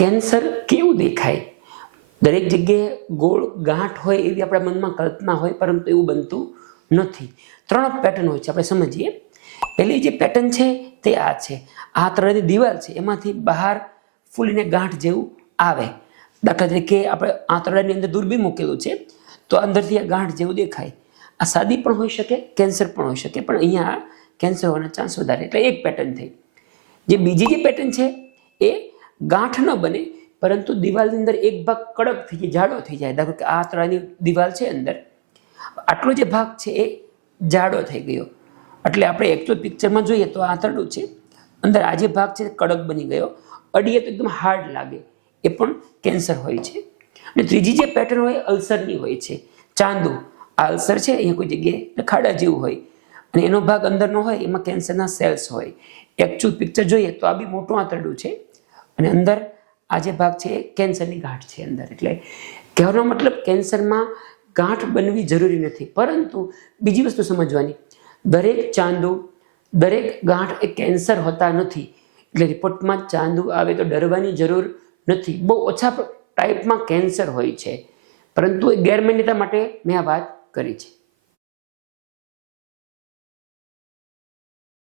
Cancer કેવું દેખાય? દરેક જગ્યાએ ગોળ ગાંઠ હોય એવી આપણા મનમાં કલ્પના હોય, પરંતુ એવું બનતું નથી. 3 પેટર્ન હોય છે, આપણે સમજીએ. પહેલી જે પેટર્ન છે તે આ છે. આ આંતરડાની દિવાલ છે, એમાંથી બહાર ફૂલીને ગાંઠ જેવું આવે. દાખલા તરીકે આપણે આંતરડાની અંદર દૂરબીન મૂકેલું છે, તો અંદરથી આ ગાંઠ જેવું દેખાય. આ સાદી પણ હોઈ શકે, કેન્સર પણ હોઈ શકે, પણ અહીંયા કેન્સર હોવાના ચાન્સ વધારે. એટલે એક પેટર્ન થઈ. જે બીજી જે પેટર્ન છે એ ગાંઠ ન બને, પરંતુ દિવાલની અંદર એક ભાગ કડક થઈ જાય, જાડો થઈ જાય. દાખલા કે આ આંતરડાની દિવાલ છે, અંદર આટલો જે ભાગ છે એ જાડો થઈ ગયો. એટલે આપણે એકચ્યુઅલ પિક્ચરમાં જોઈએ તો આંતરડું છે, અંદર આ જે ભાગ છે કડક બની ગયો, અડીએ તો એકદમ હાર્ડ લાગે, એ પણ કેન્સર હોય છે. અને ત્રીજી જે પેટર્ન હોય અલ્સરની હોય છે, ચાંદુ. આ અલ્સર છે, અહીંયા કોઈ જગ્યાએ ખાડા જેવું હોય, અને એનો ભાગ અંદરનો હોય, એમાં કેન્સરના સેલ્સ હોય. એકચ્યુઅલ પિક્ચર જોઈએ તો આ બી મોટું આંતરડું છે, અને અંદર આ જે ભાગ છે એ કેન્સરની ગાંઠ છે અંદર. એટલે કહેવાનો મતલબ કેન્સરમાં ગાંઠ બનવી જરૂરી નથી, પરંતુ બીજી વસ્તુ સમજવાની, દરેક ચાંદુ, દરેક ગાંઠ એ કેન્સર હોતા નથી. એટલે રિપોર્ટમાં ચાંદુ આવે તો ડરવાની જરૂર નથી. બહુ ઓછા ટાઈપમાં કેન્સર હોય છે, પરંતુ એ ગેરમાન્યતા માટે મેં આ વાત કરી છે.